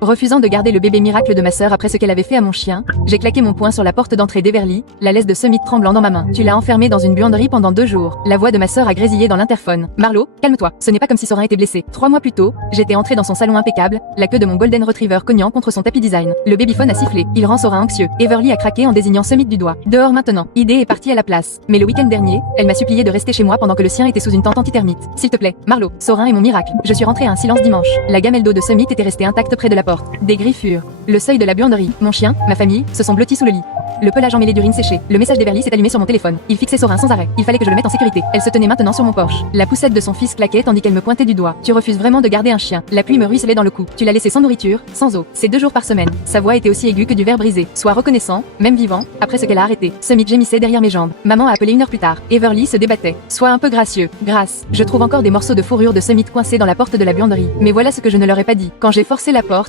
Refusant de garder le bébé miracle de ma sœur après ce qu'elle avait fait à mon chien, j'ai claqué mon poing sur la porte d'entrée d'Everly, la laisse de Summit tremblant dans ma main. Tu l'as enfermé dans une buanderie pendant 2 jours. La voix de ma sœur a grésillé dans l'interphone. Marlo, calme-toi. Ce n'est pas comme si Sorin était blessé. 3 mois plus tôt, j'étais entrée dans son salon impeccable, la queue de mon Golden Retriever cognant contre son tapis design. Le babyphone a sifflé. Il rend Sorin anxieux. Everly a craqué en désignant Summit du doigt. Dehors maintenant. Idée est partie à la place. Mais le week-end dernier, elle m'a supplié de rester chez moi pendant que le sien était sous une tente antithermite. S'il te plaît, Marlo, Sorin est mon miracle. Je suis rentrée à un silence dimanche. La gamelle d'eau de Summit était restée intacte près de la porte. Des griffures. Le seuil de la buanderie. Mon chien, ma famille, se sont blottis sous le lit. Le pelage emmêlé d'urine séchée. Le message d'Everly s'est allumé sur mon téléphone. Il fixait Sorin sans arrêt. Il fallait que je le mette en sécurité. Elle se tenait maintenant sur mon porche. La poussette de son fils claquait tandis qu'elle me pointait du doigt. Tu refuses vraiment de garder un chien. La pluie me ruisselait dans le cou. Tu l'as laissé sans nourriture, sans eau. C'est 2 jours par semaine. Sa voix était aussi aiguë que du verre brisé. Sois reconnaissant, même vivant, après ce qu'elle a arrêté. Summit gémissait derrière mes jambes. Maman a appelé 1 heure plus tard. Everly se débattait. Sois un peu gracieux. Grâce. Je trouve encore des morceaux de fourrure de Summit coincés dans la porte de la buanderie. Mais voilà ce que je ne leur ai pas dit. Quand j'ai forcé la porte,